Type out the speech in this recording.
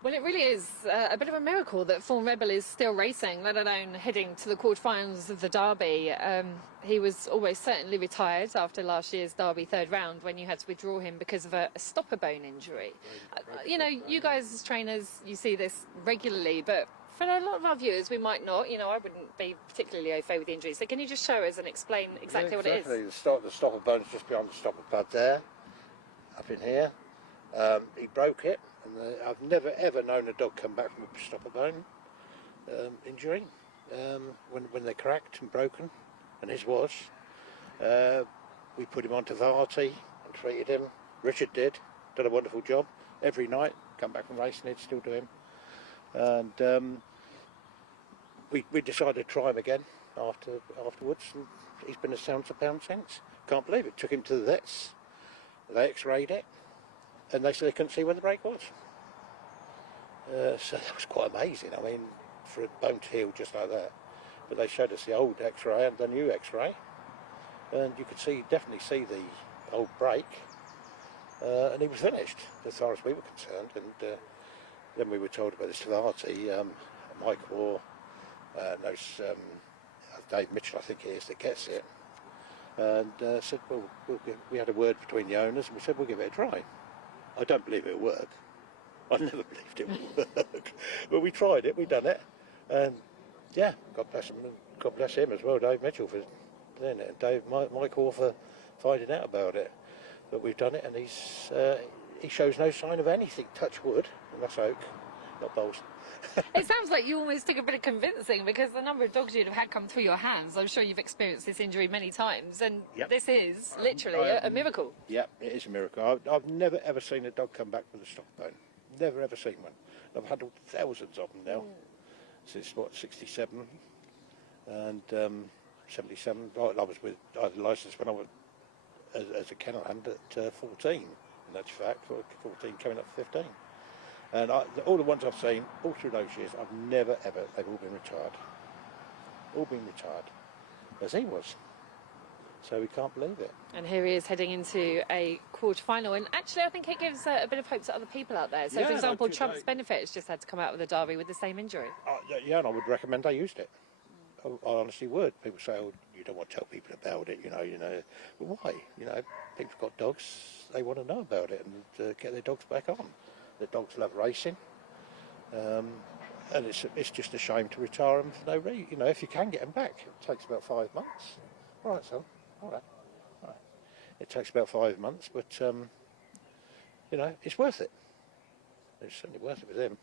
Well, it really is a bit of a miracle that Fawn Rebel is still racing, let alone heading to the quarterfinals of the Derby. He was almost certainly retired after last year's Derby third round when you had to withdraw him because of a stopper bone injury. You guys as trainers, you see this regularly, but for a lot of our viewers, we might not. I wouldn't be particularly au fait with the injury. So can you just show us and explain exactly what it is? The stopper bone's just behind the stopper pad there, up in here. He broke it, and I've never ever known a dog come back from a stopper bone injury when they're cracked and broken, and his was. We put him onto Varty and treated him. Richard did a wonderful job. Every night, come back from racing, he'd still do him. And we decided to try him again afterwards, and he's been as sound as a pound since. Can't believe it. Took him to the vets. They x-rayed it. And they said they couldn't see where the break was. So that was quite amazing. I mean, for a bone to heal just like that. But they showed us the old X-ray and the new X-ray, and you could definitely see the old break. And he was finished, as far as we were concerned. And then we were told about this Tavati. Mike Moore knows Dave Mitchell, I think it is, that gets it. And said, well, we had a word between the owners, and we said, we'll give it a try. I don't believe it'll work. I never believed it would work. But we tried it, we done it. And yeah, God bless him, and God bless him as well, Dave Mitchell, for doing it. And Mike Hall for finding out about it. But we've done it, and he shows no sign of anything. Touch wood, and that's oak, not bowls. It sounds like you almost took a bit of convincing, because the number of dogs you'd have had come through your hands, I'm sure you've experienced this injury many times, and Yep. This is literally a miracle. Yeah, it is a miracle. I've never ever seen a dog come back with a stop bone. Never ever seen one. I've had thousands of them now, since 67 and 77. I had a licence when I was as a kennel hand at 14, in that fact, 14 coming up 15. And all the ones I've seen, all through those years, I've never ever, they've all been retired. All been retired, as he was. So we can't believe it. And here he is heading into a quarter-final, and actually I think it gives a bit of hope to other people out there. So, for example, Trump's Benefit has just had to come out with a Derby with the same injury. Yeah, and I would recommend they used it. I honestly would. People say, oh, you don't want to tell people about it, you know. But why? People have got dogs, they want to know about it and get their dogs back on. The dogs love racing, and it's just a shame to retire them for no reason. If you can get them back, it takes about 5 months. All right, son. All right. It takes about 5 months, but it's worth it. It's certainly worth it with him.